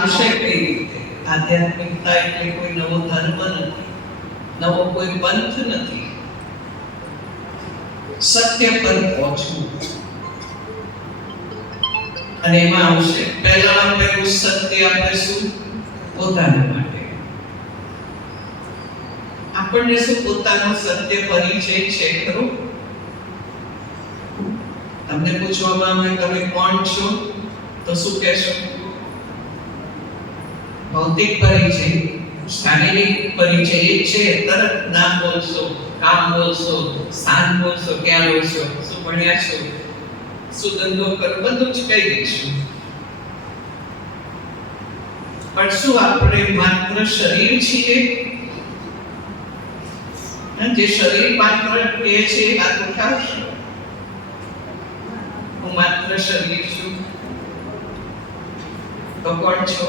આવશે કઈ રીતે? આધ્યાત્મિકતા એટલે કોઈ નવો ધર્મ નથી, નવો કોઈ પંથ નથી. સત્ય પર પહોંચવું. અને એમાં આવશે પહેલામાં પહેલું સત્ય આપણે શું? પોતાના માટે. આપણને શું પોતાનો સત્ય પરિચય છે ખરો? તમને પૂછવામાં આવે તમે કોણ છો તો શું કહેશો? ભૌતિક પરિચય, શારીરિક પરિચય એ છે. તરત નામ બોલશો, કામ બોલશો, સ્થાન બોલશો, ક્યાં બોલશો, શું ભણ્યા છો, શું ધંધો કરો, બધું જ કહી દઈશું. પણ શું આપણે માત્ર શરીર છીએ? જે શરીર માત્ર કહે છે એ વાત ઉઠાવશો? હું માત્ર શરીર છું તો કોણ છો?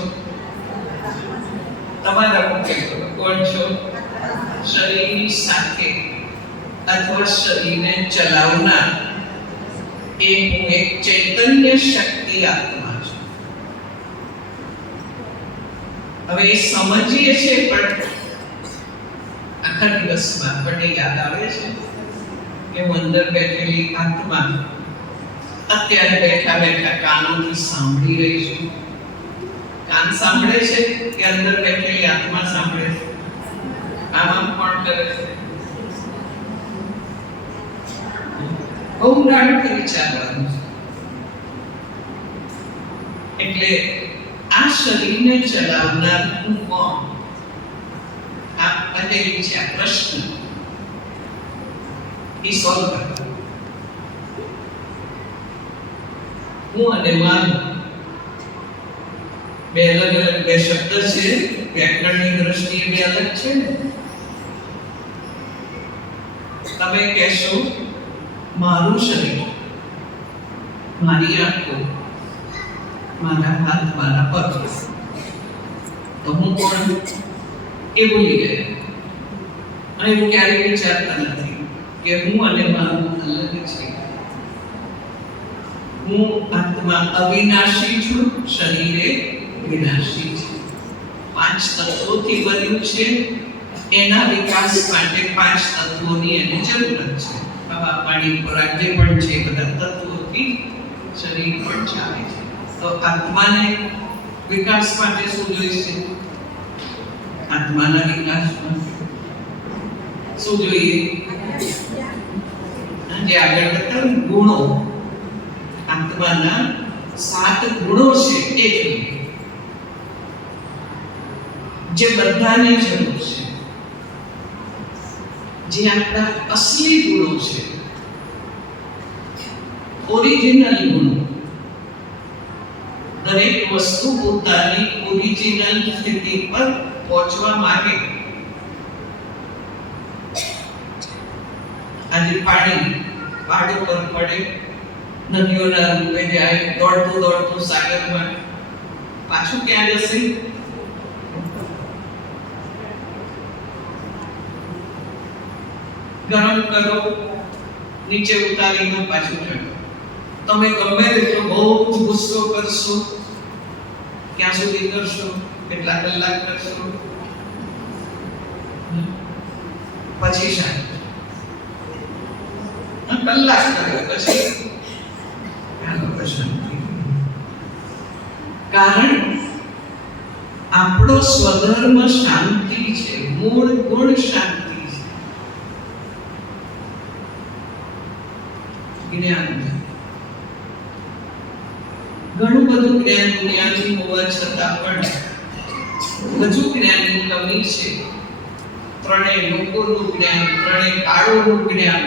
તમારા મુખે કોણ છો? શરીરની સાથે અથવા શરીરને ચલાવનાર એ હું એક ચૈતન્ય શક્તિ આત્મા છું. હવે એ સમજીએ છે પણ આખા દિવસમાં આપણને યાદ આવે છે કે હું અંદર બેઠેલી આત્મા અત્યારે બેઠા બેઠા કાનોથી સાંભળી રહી છું. કાન સાંભળે છે કે અંદર બેઠેલી આત્મા સાંભળે છે? આમ કોણ કરે છે? બહુ ઊંડાણથી વિચારવાનું છે. એટલે આ શરીરને ચલાવનાર હું કોણ? આ પહેલી છે આ પ્રશ્ન. એ સોલ્વ કરો. હું અને મારું બે અલગ અલગ બે શબ્દ છે. વ્યાકરણની દ્રષ્ટિએ બે અલગ છે. તમે કહેશો મારું શરીર, મારી આંખો, મારા હાથ, મારા પગ, તો હું કોણ? એ ભૂલી ગયા. અને એવું ક્યારેય વિચારતા નથી કે હું અને મારું અલગ છે. હું આત્મા અવિનાશી છું, શરીરે વિનાશી છે. 5 તત્વોથી બન્યું છે. એના વિકાસ માટે 5 તત્વોની એની જરૂરત છે. હવા, પાણી, ખોરાક જે પણ છે બધા તત્વોથી શરીર પણ ચાલે છે. તો આત્માને વિકાસ માટે શું જોઈશે? આત્માના વિકાસમાં શું જોઈએ? જે આગળ બતાવ્યું ગુણો, આત્માના 7 ગુણો છે એ જોઈએ, જે બધાને જરૂર છે. જે આપણા અસલી ગુણો છે, ઓરિજિનલ ગુણો. દરેક વસ્તુ પોતાની ઓરિજિનલ સ્થિતિ પર પહોંચવા માંગે. આજે પાણી પહાડો પર પડે, નદીઓના રૂપે જાય, દોડતું દોડતું સાગરમાં, પાછું ક્યાં જશે? ગરમ કરો, નીચે ઉતારી દો, પાછું ચડો. તમે ગમે તેટલો બહુ ગુસ્સો કરશો, ક્યાં સુધી કરશો? કેટલા કલાક કરશો? પછી શાંત. કલાક કર્યો પછી કારણ આપણો સ્વધર્મ શાંતિ છે, મૂળ ગુણ શાંતિ છે. જ્ઞાન, ઘણું બધું જ્ઞાન દુનિયાથી હોવા છતાં પણ હજુ જ્ઞાનની કમી છે. ત્રણેય લોકોનું જ્ઞાન, ત્રણેય કાળોનું જ્ઞાન,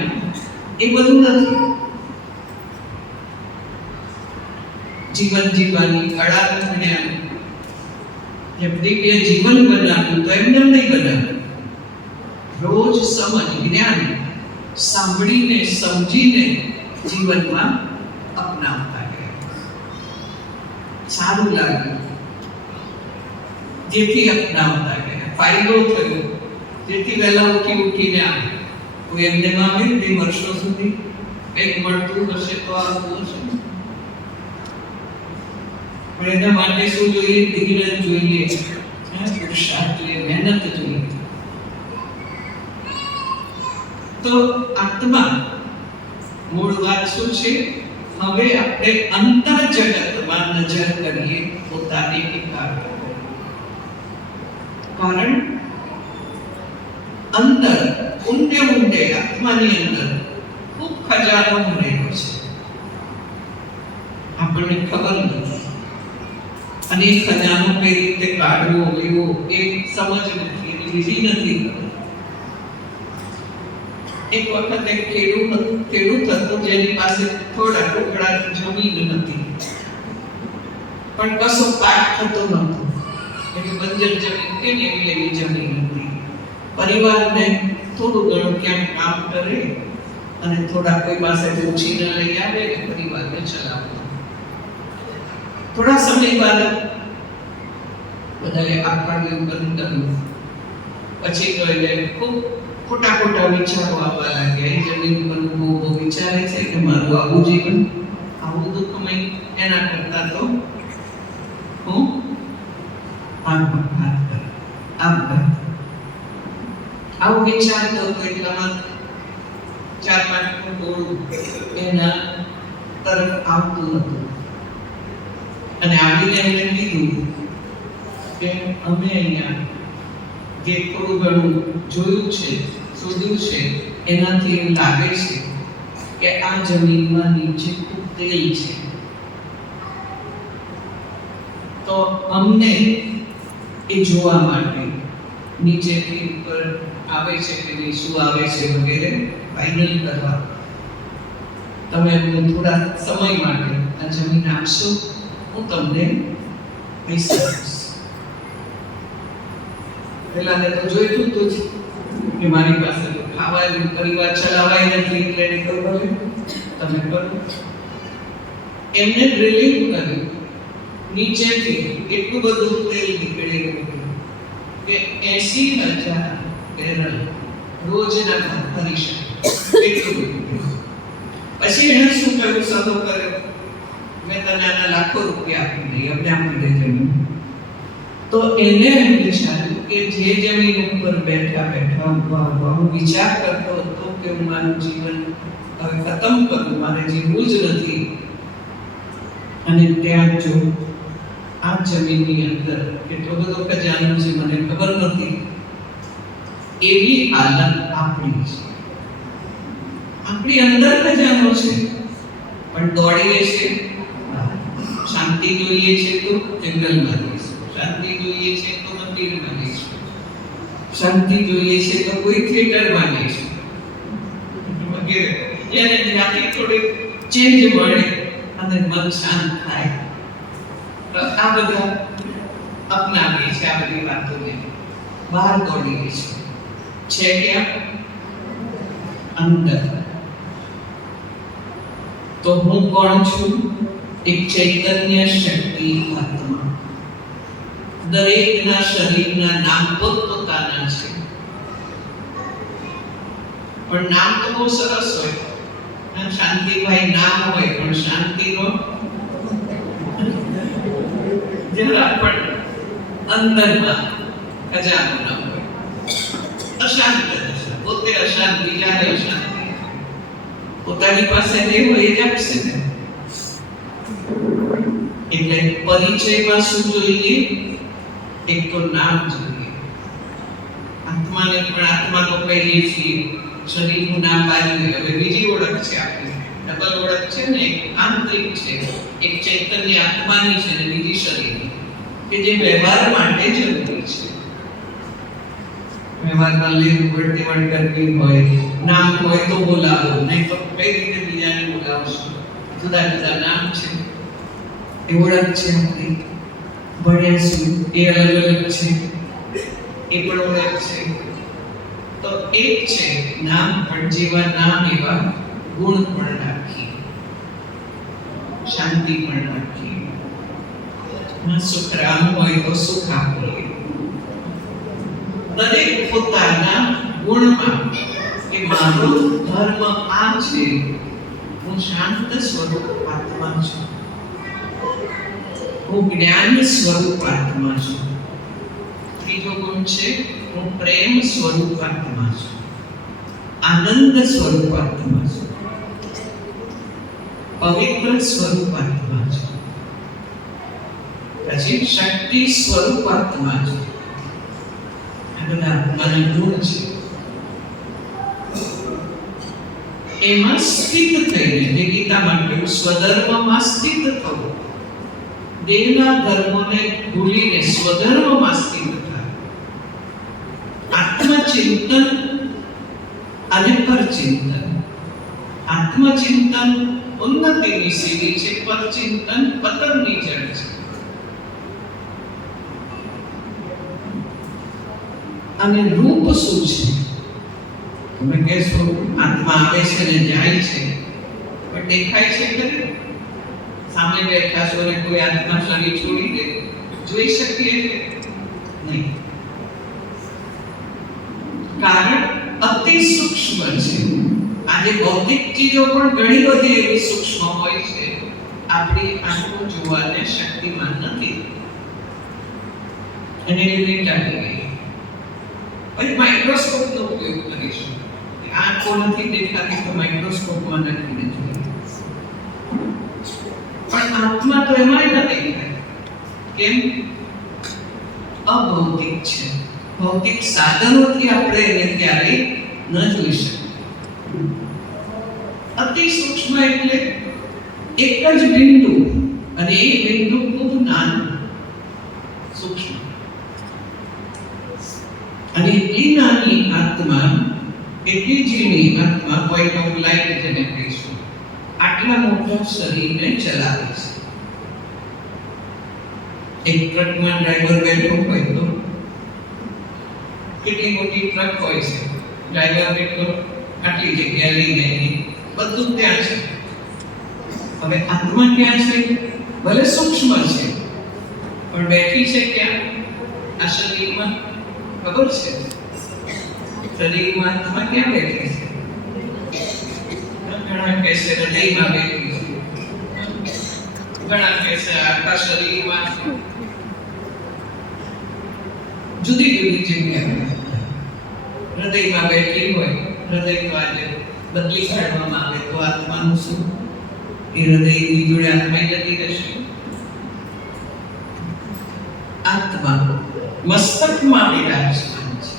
એ બધું નથી. જીવન જીવવાની કળાનું જ્ઞાન, જેમ દિવ્ય જીવન બનાવ્યું તો એમને નહીં બનાવ્યું. રોજ સમજ, જ્ઞાન સાંભળીને સમજીને જીવનમાં અપનાવતા ગયા. સારું લાગ્યું જેથી અપનાવતા ગયા, ફાયદો થયો જેથી વહેલા ઉઠીને આવે. કોઈ એમને આવે 2 વર્ષો સુધી કંઈક મળતું હશે તો આવતું હશે. પણ એના માટે શું જોઈએ? ધીરજ જોઈએ, પુરુષાર્થ જોઈએ, મહેનત જોઈએ. તો આત્મા મૂળ વાત શું છે? હવે આપણે અંતર જગતમાં નજર કરીએ, પોતાને એકાગ્ર કરીએ. કારણ અંદર ઊંડે આત્માની અંદર ખૂબ ખજાનો રહેલો છે, આપણને ખબર નથી. અને એ ખજાનો કઈ રીતે કાઢવો લેવો એ સમજ નથી, એની વિધિ નથી. એક વખત એક ખેડૂત હતો જેની પાસે થોડા ટુકડા જમીન હતી, પણ કશો પાક થતો નહોતો. એટલે બંજર જમીન કે એવી જમીન હતી. પરિવારને થોડું ઘણું ક્યાંક કામ કરે અને થોડા કોઈ પાસે ઉછીને લઈ આવે અને પરિવારને ચલાવતો. થોડા સમય બાદ બધાએ આપવાનું બંધ કર્યું. પછી તો એને ખૂબ ખોટા વિચારો આવવા લાગ્યા. એ જમીન પર બહુ વિચારે છે કે મારું આવું જીવન આવું દુઃખમય, એના કરતા તો હું આપઘાત આવું વિચારતો હતો. એટલામાં 4-5 ટોળું એના તરફ આવતું હતું અને આવીને એમને કીધું કે અમે અહીંયા જે થોડું ઘણું જોયું છે, શોધ્યું છે, એનાથી એવું લાગે છે કે આ જમીનમાં નીચે ખૂબ તેલ છે. તો અમને એ જોવા માટે નીચેથી ઉપર આવે છે કે નહીં, શું આવે છે વગેરે ફાઇનલ કરવા તમે અમને થોડા સમય માટે આ જમીન આપશો, હું તમને પૈસા આપીશ. પહેલાને તો જોઈતું હતું કે મારી પાસે ખાવાનું પરિવાર ચલાવાય નથી, એટલે એને કહ્યું તમે કરો. એમને ડ્રિલિંગ કર્યું, નીચેથી એટલું બધું તેલ નીકળેલું કે 80,000 બેરલ રોજના ભરી શકે એટલું બધું. પછી એને શું કર્યું? સદો કર્યો, મેં તને આના લાખો રૂપિયા આપી દઈ, અમને આપી દેજે. તો એને એમ વિચાર્યું કે જે જમીન ઉપર બેઠા હું વિચાર કરતો હતો કે હું મારું જીવન હવે ખતમ કરું, મારે જીવવું જ નથી. અને ત્યાં જો આ જમીનની અંદર કેટલો બધો ખજાનો છે મને ખબર નથી. એવી હાલત આપણી છે. આપણી અંદર ખજાનો છે, પણ દોડીએ છે. શાંતિ જોઈએ છે તો જંગલમાં જઈશું, શાંતિ જોઈએ છે તો મંદિરમાં જઈશું, શાંતિ જોઈએ છે તો કોઈ થિયેટરમાં જઈશું વગેરે. જ્યારે જ્ઞાતિ થોડી ચેન્જ મળે અને મન શાંત થાય તો આ બધા અપનાવીએ છીએ. આ બધી વાતોને બહાર દોડીએ છીએ. છે ક્યાં? અંદર. તો હું કોણ છું? એક ચૈતન્ય શક્તિ આત્મા. દરેકના શરીરના નામ પોતપોતાના છે, પણ નામ તો બહુ સરસ હોય. શાંતિભાઈ નામ હોય, પણ શાંતિનો જરા પણ અંદરમાં ખજાનો ન હોય. અશાંત પોતે અશાંત, બીજાને અશાંતિ. પોતાની પાસે જે હોય એ જ આપશે ને. એટલે પરિચયમાં શું જોઈએ? એક તો નામ જોઈએ. આત્માને પણ આત્મા તો કહીએ છીએ, શરીરનું નામ બાજુ. હવે બીજી ઓળખ છે આપણી, ડબલ ઓળખ છે ને. એક આંતરિક છે, એક ચૈતન્ય આત્માની છે, અને બીજી શરીરની, કે જે વ્યવહાર માટે જરૂરી છે. વ્યવહારમાં લેવું વળતેવડ કરવી હોય, નામ હોય તો બોલાવો, નહીં તો કઈ રીતે બીજાને બોલાવશો? જુદા જુદા નામ છે, એ ઓળખ છે આપણી. ભણ્યા શું એ અલગ અલગ છે, એ પણ ઓળખ છે. તો એક છે નામ, પણ જેવા નામ એવા ગુણ પણ રાખીએ, શાંતિ પણ રાખીએ. સુખ રામ હોય તો સુખ આપીએ. દરેક પોતાના ગુણમાં કે મારો ધર્મ આ છે, હું શાંત સ્વરૂપ આત્મા છું. હું જ્ઞાન સ્વરૂપ આત્મા છું. ત્રીજો ગુણ છે હું પ્રેમ સ્વરૂપ આત્મા છું, આનંદ સ્વરૂપ આત્મા છું, પવિત્ર સ્વરૂપ આત્મા છું, પછી શક્તિ સ્વરૂપ આત્મા છું. આ બધા આત્માના ગુણ છે. એમાં સ્થિત થઈને, જે ગીતામાં કહ્યું, સ્વધર્મમાં સ્થિત થવું, દેહના ધર્મોને ભૂલીને સ્વધર્મમાં સ્થિત થાય. આત્મચિંતન અને પરચિંતન. આત્મચિંતન ઉન્નતિની સીડી છે, પરચિંતન પતનની જડ છે. અને રૂપ શું છે? તમે કહેશો આત્મા આવે છે ને જાય છે, પણ દેખાય છે ખરી? સામે બેઠા છો ને કોઈ આત્મા શરીર છોડી દે, જોઈ શકીએ છીએ? નહીં. કારણ અતિ સૂક્ષ્મ છે. આજે ભૌતિક ચીજો પણ ઘણી બધી એવી સૂક્ષ્મ હોય છે, આપણી આંખો જોવાને શક્તિમાન નથી. અને લિમિટ આવી ગઈ. પછી માઇક્રોસ્કોપનો ઉપયોગ કરીશું. આંખો નથી દેખાતી તો માઇક્રોસ્કોપમાં નાખીને જોઈએ. પણ આત્મા તો એમાંય ન દેખાય. કેમ? અભૌતિક છે. ભૌતિક સાધનોથી આપણે એને ક્યારેય ન જોઈ શકીએ. અતિ સૂક્ષ્મ એટલે એક જ બિંદુ, અને એ બિંદુ ખૂબ નાનું સૂક્ષ્મ. અને એટલી નાની આત્મા, એટલી ઝીણી આત્મા, પોઈન્ટ ઓફ લાઈટ જેને કહીશું, આટલા મોટા શરીરને ચલાવે છે. એક ટ્રકમાં ડ્રાઈવર બેઠો હોય તો કેટલી મોટી ટ્રક હોય છે, ડ્રાઈવર બેઠો આટલી જગ્યા લઈને, બધું ત્યાં છે. હવે આત્મા ક્યાં છે? ભલે સૂક્ષ્મ છે, પણ બેઠી છે ક્યાં? આ શરીરમાં. ખબર છે? શરીરમાં આત્મા ક્યાં બેઠી છે? ઘણા કહેશે હૃદયમાં બેઠી છે, ઘણા કહેશે આખા શરીરમાં. જુદી જુદી જગ્યાએ હૃદયમાં બેઠી હોય. હૃદય તો આજે બદલી કાઢવામાં આવે તો આત્માનું શું? એ હૃદયની જોડે આત્મા જતી રહેશે. આત્મા મસ્તકમાં વિરાજમાન છે,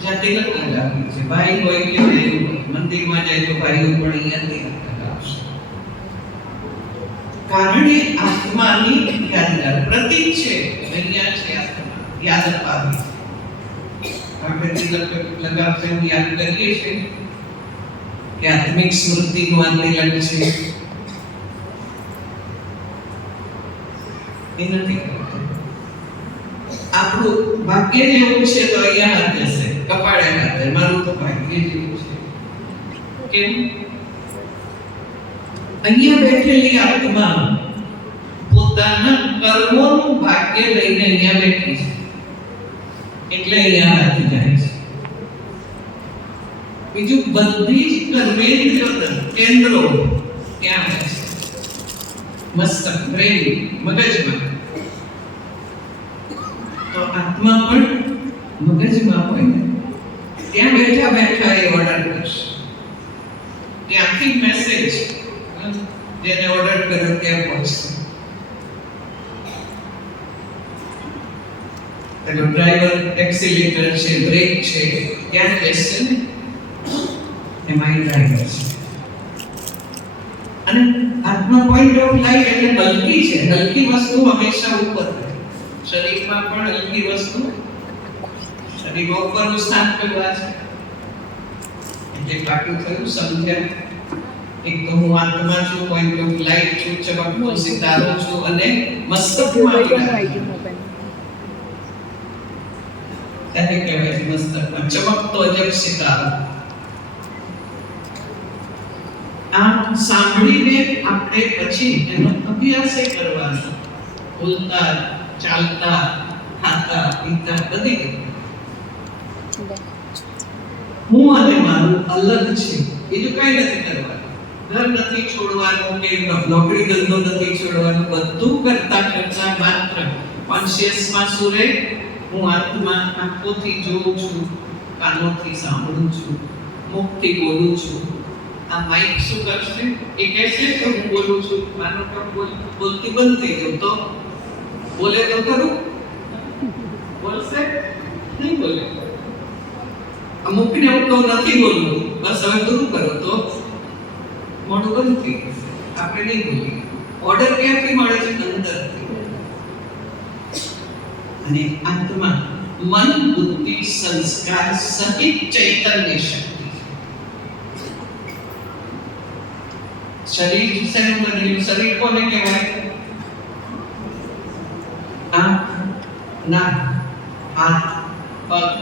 જ્યાં તિલક લગાવ્યું છે. ભાઈ હોય કે બહેન હોય, મંદિરમાં જાય તો ભાઈઓ પણ અહીંયા તિલક લગાવશે. કારણ એ આત્માની યાદગાર પ્રતીક છે. અહીંયા છે આત્મા, યાદ અપાવી. આપણે તિલક લગાવતા એવું યાદ કરીએ છીએ કે આત્મિક સ્મૃતિનું આ તિલક છે. એ નથી. આપણું ભાગ્ય જેવું છે તો અહીંયા હાથ જશે, કપાળે હાથ. મારું તો ભાગ્ય જેવું છે. કેમ? અહીંયા બેઠેલી આત્મા પોતાના કર્મોનું ભાગ્ય લઈને અહીંયા બેઠી છે, એટલે અહીંયા હાથ જાય છે. બીજું બધી જ કર્મેન્દ્રિયો કેન્દ્રો ક્યાં છે? મસ્તક, બ્રેન, મગજમાં. તો આત્મા પણ મગજમાં હોય ને, ત્યાં બેઠા બેઠા એ ઓર્ડર કરશે. ત્યાંથી મેસેજ જેને ઓર્ડર કર્યો ત્યાં પહોંચશે. એટલે ડ્રાઈવર એક્સિલેટર છે, બ્રેક છે, ત્યાં બેસશે ને, એમાં ડ્રાઈવર છે. અને આત્મા પોઈન્ટ ઓફ લાઈટ એટલે હલકી છે. હલકી વસ્તુ હંમેશા ઉપર રહે. શરીરમાં પણ હલકી વસ્તુ શરીરમાં ઉપરનું સ્થાન કરવા છે. એટલે પાટું થયું, સમજ્યા? એક તો હું આત્મા છું, પોઈન્ટ ઓફ લાઈટ છું, ચમકતો સિતારો છું, અને મસ્તકમાં તેને કહેવાય છે મસ્તકમાં ચમકતો અજબ સિતારો. આમ સાંભળીને આપણે પછી એનો અભ્યાસ કરવાનો. બોલતા, ચાલતા, ખાતા, પીતા બધી હું અને મારું અલગ છે, બીજું કઈ નથી કરવાનું. ઘર નથી છોડવાનું કે નોકરી ધંધો નથી છોડવાનું, બધું કરતા કરતા માત્ર કોન્શિયસમાં શું રહે? હું આત્મા, આંખોથી જોઉં છું, કાનોથી સાંભળું છું, મુખથી બોલું છું. આ માઇક શું કરશે? એ કહેશે કે હું બોલું છું, માનો કે બોલતી બંધ થઈ ગયું તો બોલે તો ખરું? બોલશે? નહીં બોલે. અમુકને હું કહું નથી બોલવું, બસ હવે પૂરું કરો તો મોઢું બંધ થઈ ગયું. આપણે નહીં બોલીએ. ઓર્ડર ક્યાંથી મળે છે? અંદરથી. અને આત્મા મન, બુદ્ધિ, સંસ્કાર સહિત ચૈતન્ય શક્તિ. શરીર શેનું બનેલું? શરીર કોને કહેવાય? આંખ, નાક, હાથ, પગ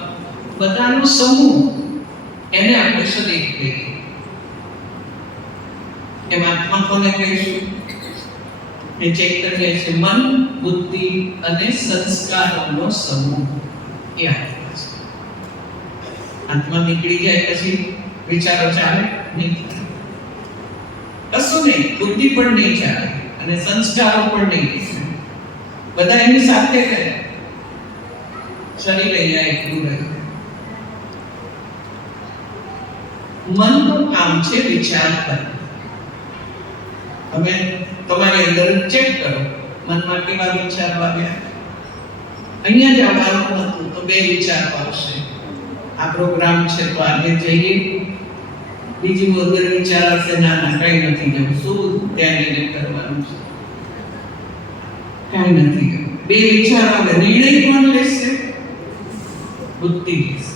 બધાનો સમૂહ, એને આપણે શરીર કહીએ. એમ આત્મા કોને કહીશું? એ ચૈતન્ય છે. મન, બુદ્ધિ અને સંસ્કારોનો સમૂહ એ આત્મા છે. આત્મા નીકળી જાય પછી વિચારો ચાલે નહીં, કશું નહીં, બુદ્ધિ પણ નહીં ચાલે અને સંસ્કારો પણ નહીં. બધા એની સાથે રહે, શરીર અહીંયા એકલું રહે. મનનું કામ છે વિચાર કરવું. તમે તમારી અંદર ચેક કરો, મનમાં કેવા વિચારો આવ્યા. અહીંયા જ આવવાનું હતું તો બે વિચારો આવશે. આ પ્રોગ્રામ છે તો આગળ જઈએ. બીજી અંદર વિચાર આવશે, ના ના કઈ નથી જવું, શું ત્યાં જઈને કરવાનું છે, કઈ નથી જવું. બે વિચાર આવે, નિર્ણય કોણ લેશે? બુદ્ધિ લેશે.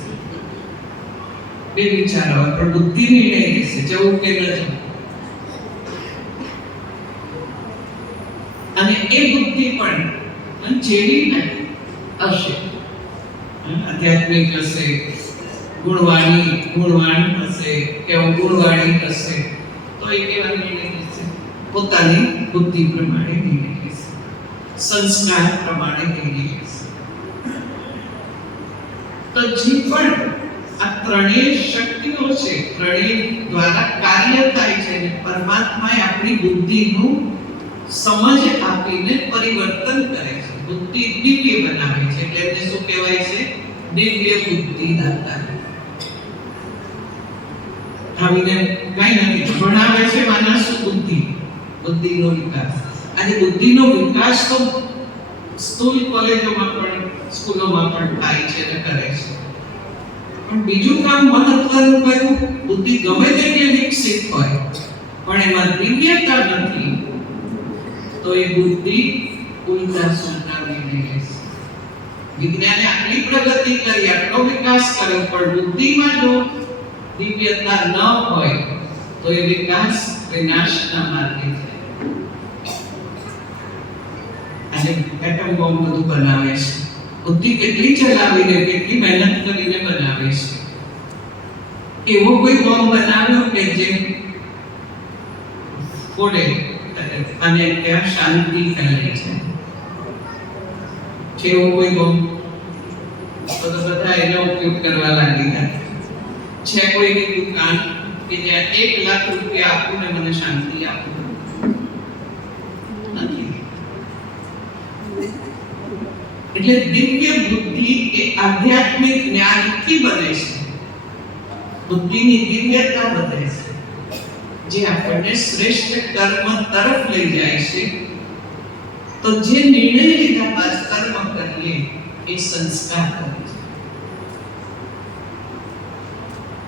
બે વિચાર આવે પણ બુદ્ધિ નિર્ણય લેશે, જવું કે ન જવું. અને એ બુદ્ધિ પણ જેવી હશે, આધ્યાત્મિક હશે, ગુણવાણી હશે કે અવગુણવાણી હશે, તો એ કેવા નિર્ણય લેશે? પોતાની બુદ્ધિ પ્રમાણે નિર્ણય લેશે, સંસ્કાર પ્રમાણે નિર્ણય લેશે. તો જે પણ આ ત્રણેય શક્તિઓ છે, ત્રણેય દ્વારા કાર્ય થાય છે અને પરમાત્માએ આપણી બુદ્ધિનું સમજ આપીને પરિવર્તન કરે છે. બુદ્ધિ દિવ્ય બનાવે છે. એટલે એને શું કહેવાય છે? દિવ્ય બુદ્ધિ દાતા. આવીને કઈ નથી ભણાવે છે, માના શું? બુદ્ધિનો વિકાસ. અને બુદ્ધિનો વિકાસ તો સ્કૂલ કોલેજોમાં પણ, સ્કૂલોમાં પણ થાય છે અને કરે છે. પણ બીજું કામ મહત્વનું કયું? બુદ્ધિ ગમે તેટલી વિકસિત હોય પણ એમાં દિવ્યતા નથી તો એ બુદ્ધિ ઉલટા સુલટા નિર્ણય લેશે. વિજ્ઞાને આટલી પ્રગતિ કરી, આટલો વિકાસ કર્યો, પણ બુદ્ધિમાં જો દિવ્યતા ન હોય તો એ વિકાસ વિનાશના માર્ગે છે. અને એટમ બોમ્બ બધું બનાવે છે. બુદ્ધિ કેટલી ચલાવીને, કેટલી મહેનત કરીને બનાવે છે. એવો કોઈ બોમ્બ બનાવ્યો કે જે ફોડે અને ત્યાં શાંતિ ફેલાય છે? એવો કોઈ બોમ્બ? તો બધા એનો ઉપયોગ કરવા લાગી ગયા. છે કોઈ એવી દુકાન કે જ્યાં 1 લાખ રૂપિયા આપું ને મને શાંતિ આપો? નથી. એટલે દિવ્ય બુદ્ધિ એ આધ્યાત્મિક જ્ઞાનથી બને છે. બુદ્ધિની દિવ્યતા બને છે, જે આપણને શ્રેષ્ઠ કર્મ તરફ લઈ જાય છે. તો જે નિર્ણય લીધા બાદ કર્મ કરીએ એ સંસ્કાર કરે છે.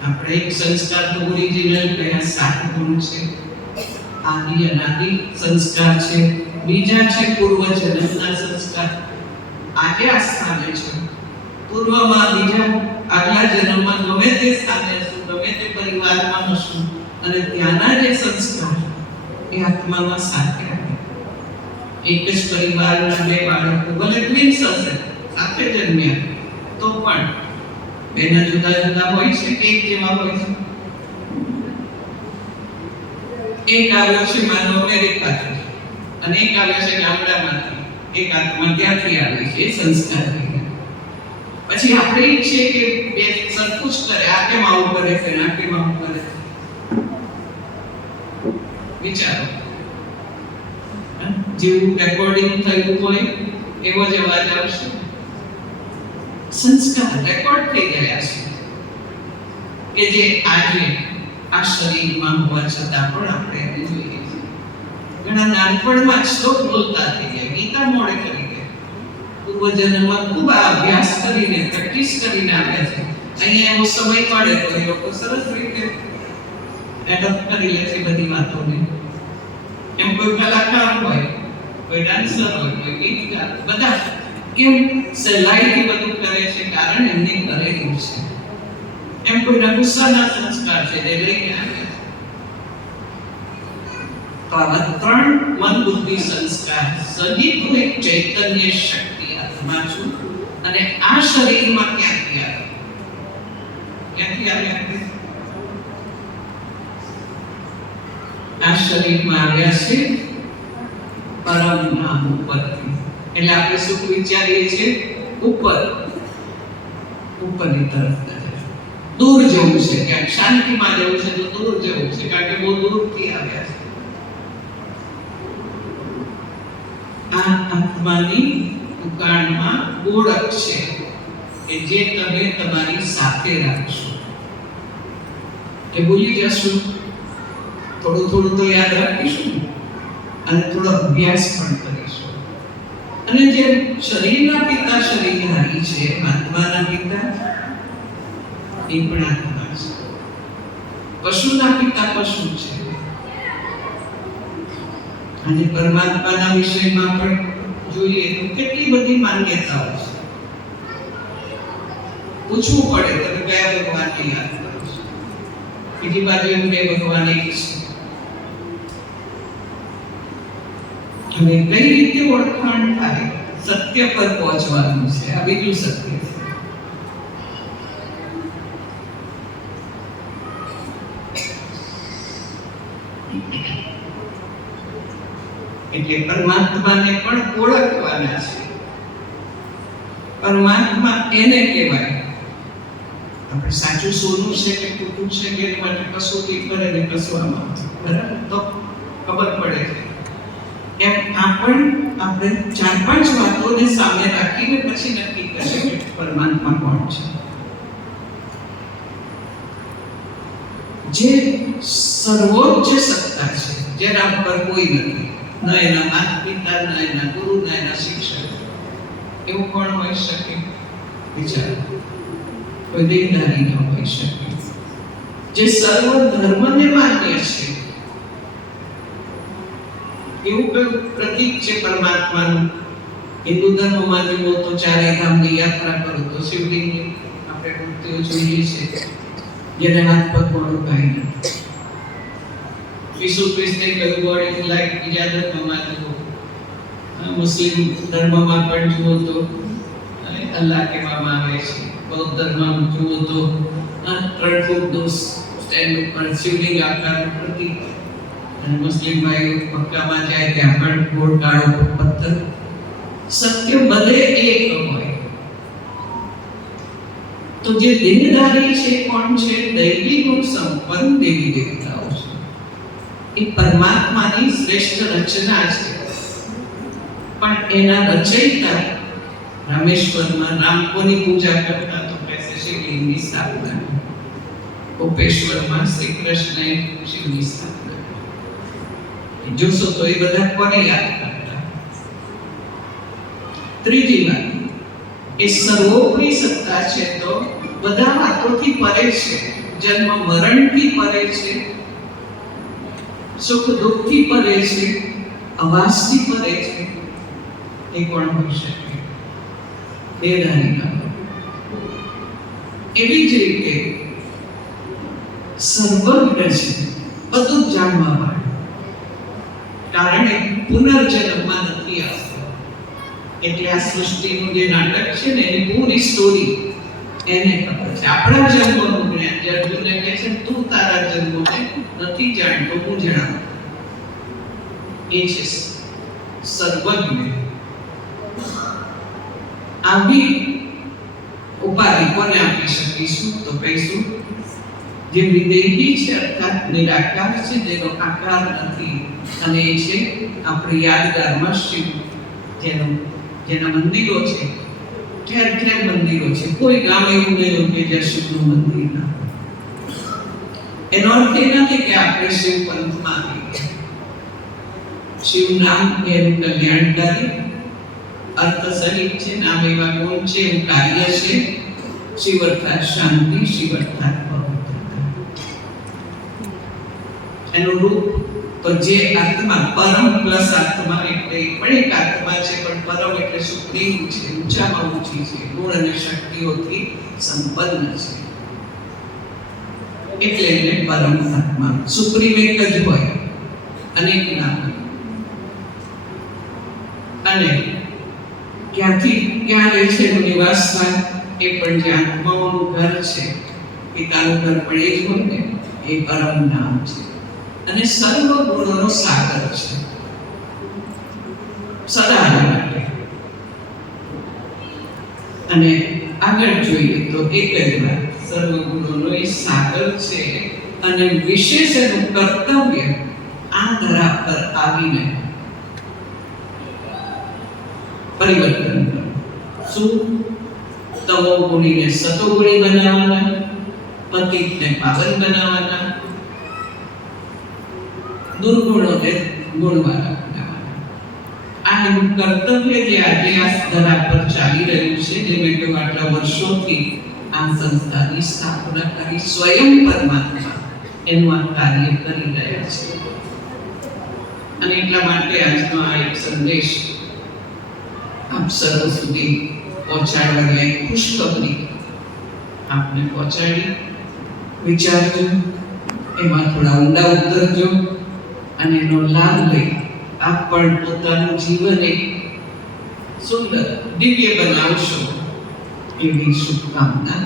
આપણે એક સંસ્કાર તો ઓરિજિનલ કયા 7 ગુણ છે, આદિ અનાદિ સંસ્કાર છે. બીજા છે પૂર્વજન્મના સંસ્કાર, આજે આ સ્થાને છે. પૂર્વમાં બીજા આગલા જન્મમાં ગમે તે સ્થાને હશું, ગમે તે પરિવારમાં હશું, અને ત્યાંના જે સંસ્કાર એ આત્મામાં સાથે આવે. એક જ પરિવારના 2 બાળકો ભલે ટ્વિન્સ હશે, સાથે જન્મ્યા, તો પણ બેના જુદા જુદા હોય છે કે એક જેવા હોય છે? એક આવ્યો છે માનો અમેરિકાથી અને એક આવ્યો છે ગામડામાંથી. એક આત્મા ત્યાંથી આવે છે, એ સંસ્કાર થઈ. પછી આપણે ઈચ્છીએ કે બે સરખું જ કરે, આ કેમ આવું કરે છે, આ કેમ આવું કરે છે? જેવું રેકોર્ડિંગ થયું હોય એવો જ અવાજ આવશે. સંસ્કાર રેકોર્ડ થઈ ગયા છે કે જે આજે આ શરીરમાં હોવા છતાં પણ આપણે એને જોઈએ છીએ. ઘણા નાનપણમાં શ્લોક બોલતા થઈ ગયા, ગીતા મોડે કરી ગયા, પૂર્વજન્મમાં ખૂબ આ અભ્યાસ કરીને પ્રેક્ટિસ કરીને આવ્યા છે. અહીંયા એવો સમય મળે તો એ લોકો સરસ રીતે એડપ્ટ કરી લે છે બધી વાતોને. એમ કોઈ કલાકાર હોય, કોઈ ડાન્સર હોય, કોઈ ગીતકાર, બધા કેમ સહેલાઈથી બધું કરે છે? કારણ એમને કરેલું છે. એમ કોઈના ગુસ્સાના સંસ્કાર છે તે લઈને આવ્યા છે. તો આવા ત્રણ મન બુદ્ધિ સંસ્કાર સજીવનું એક ચૈતન્ય શક્તિ આત્મા છું. અને આ શરીરમાં ક્યાંથી આવ્યા? આ શરીરમાં આવ્યા છે પરમ નામ ઉપરથી. એટલે આપણે શું વિચારીએ છીએ? ઉપરની તરફ દૂર જવું છે, ક્યાંક શાંતિમાં જવું છે તો દૂર જવું છે, કારણ કે બહુ દૂરથી આવ્યા છે. આ આત્માની ઉકાળમાં ઓળખ છે કે જે તમે તમારી સાથે રાખશો. એ ભૂલી જશું, થોડું થોડું તો યાદ રાખીશું અને થોડો અભ્યાસ પણ કરીશું. અને જે શરીરના પિતા શરીરધારી છે, આત્માના પિતા એ પણ આત્મા છે. પશુના પિતા પશુ છે. અને પરમાત્માના વિષયમાં પણ જોઈએ તો કેટલી બધી માન્યતાઓ છે. પૂછવું પડે તમે કયા ભગવાનને યાદ કરો છો? બીજી બાજુ એમ કે ભગવાન એક છે. અને કઈ રીતે ઓળખાણ થાય? સત્ય પર પહોંચવાનું છે. આ બીજું સત્ય છે. એટલે પરમાત્માને પણ ઓળખવાના છે. પરમાત્મા એને કહેવાય. આપણે સાચું સોનું છે કે ખોટું છે કે એના માટે કસોટી કરે ને કસવામાં, બરાબર, તો ખબર પડે છે. એમ આપણે ચાર પાંચ વાતોને સામે રાખીને પછી નક્કી કરીએ કે પરમાત્મા કોણ છે. જે સર્વોચ્ચ સત્તા છે, જેના ઉપર કોઈ નથી, ન એના માતા પિતા, ન એના ગુરુ, ન એના શિક્ષક. એવું કોણ હોઈ શકે? વિચારો. કોઈ દેવદારી ન હોઈ શકે. જે સર્વ ધર્મને માન્ય છે. એવું કયું પ્રતીક છે પરમાત્માનું? હિન્દુ ધર્મમાં જુઓ તો ચારે ધામની યાત્રા કરો તો શિવલિંગની આપણે મૂર્તિઓ જોઈએ છે, જેને હાથ પગ મોડું કાંઈ નથી. ઈસુ ખ્રિસ્તે કહ્યું ગોડ ઇઝ લાઈક. બીજા ધર્મમાં જુઓ, મુસ્લિમ ધર્મમાં પણ જુઓ તો અલ્લાહ કહેવામાં આવે છે. બૌદ્ધ ધર્મમાં જુઓ તો 3 ફૂટનું સ્ટેન્ડ ઉપર શિવલિંગ આકારનું પ્રતીક. અને મુસ્લિમ ભાઈઓ મક્કામાં જાય ત્યાં પણ ગોળ કાળો પથ્થર. સત્ય બધે એક હોય. તો જે દેહધારી છે કોણ છે? દૈવી ગુણ સંપન્ન દેવી દેવતાઓ છે. એ પરમાત્માની શ્રેષ્ઠ રચના છે. પણ એના રચયિતા રામેશ્વરમાં રામકોની પૂજા કરતા તો કહેશે શિવલિંગની સ્થાપના. કોપેશ્વરમાં શ્રી કૃષ્ણએ શિવની સ્થાપના. જોશો તો એ બધા કોને યાદ કરતા? ત્રીજી વાત, એ સર્વોપરી સત્તા છે તો બધા વાતોથી પરે છે. જન્મ મરણથી પરે છે, સુખ દુઃખથી પરે છે, અવાજથી પરે છે. એ કોણ હોઈ શકે? દેહધારી નામ. એવી જ રીતે સર્વજ્ઞ છે, બધું જ જાણવા વાળું. કારણ એ પુનર્જન્મમાં નથી આવતો. એટલે આ સૃષ્ટિનું જે નાટક છે ને, એની પૂરી સ્ટોરી એને ખબર છે. આપણા જન્મનું જ્ઞાન જે અર્જુનને કહે છે તું તારા જન્મને નથી જાણતો, હું જણાવું. એ છે સર્વજ્ઞ. આવી ઉપાધિ કોને આપી શકીશું? તો કહીશું જે વિદેહી છે અર્થાત નિરાકાર છે, જેનો આકાર નથી, અને એ છે આપણી યાદગારમાં શિવ, જેના મંદિરો છે, ઠેર ઠેર મંદિરો છે. કોઈ ગામ એવું નહીં કે જ્યાં શિવનું મંદિર ના હોય. એનો અર્થ એ નથી કે આપણે શિવ પંથમાં આવી ગયા. શિવ નામ એનું કલ્યાણકારી અર્થ સહિત છે, નામ એવા ગુણ છે, એવું કાર્ય છે. શિવ અર્થાત શાંતિ, શિવ અર્થાત પવિત્રતા. એનું રૂપ તો જે આત્મા, પરમ પ્લસ આત્મા, એટલે પણ એક આત્મા છે, પણ પરમ એટલે સુપ્રીમ છે, ઊંચામાં ઊંચી છે, ગુણ અને શક્તિઓથી સંપન્ન છે, એટલે એને પરમ આત્મા. સુપ્રીમ એક જ હોય, અનેક ના હોય. અને ક્યાંથી ક્યાં રહે છે એનું નિવાસ સ્થાન, એ પણ જે આત્માઓનું ઘર છે, પિતાનું ઘર પણ એ જ હોય ને, એ પરમ નામ છે. અને સર્વ ગુણોનો સાગર છે, સદા માટે. અને આગળ જોઈએ તો એક જ વાત, સર્વ ગુણોનો એ સાગર છે, અને વિશેષ એનું કર્તવ્ય આ ધરા પર આવીને પરિવર્તન કરવું. શું? તમો ગુણીને સતો ગુણી બનાવવાના, પતિતને પાવન બનાવવાના, દુર્ગુણોને ગુણવાળા બનાવવાના. આ એનું કર્તવ્ય જે આજે આ ધરા પર ચાલી રહ્યું છે, જે મેં કહ્યું આટલા વર્ષોથી આ સંસ્થાની સ્થાપના કરી સ્વયં પરમાત્મા એનું આ કાર્ય કરી રહ્યા છે. અને એટલા માટે આજનો આ એક સંદેશ આપ સર્વ સુધી પહોંચાડવાની એક ખુશખબરી આપને પહોંચાડી. વિચારજો, એમાં થોડા ઊંડા ઉતરજો, અને એનો લાભ લઈ આપ પણ પોતાનું જીવન એક સુંદર દિવ્ય બનાવશો, એવી શુભકામના.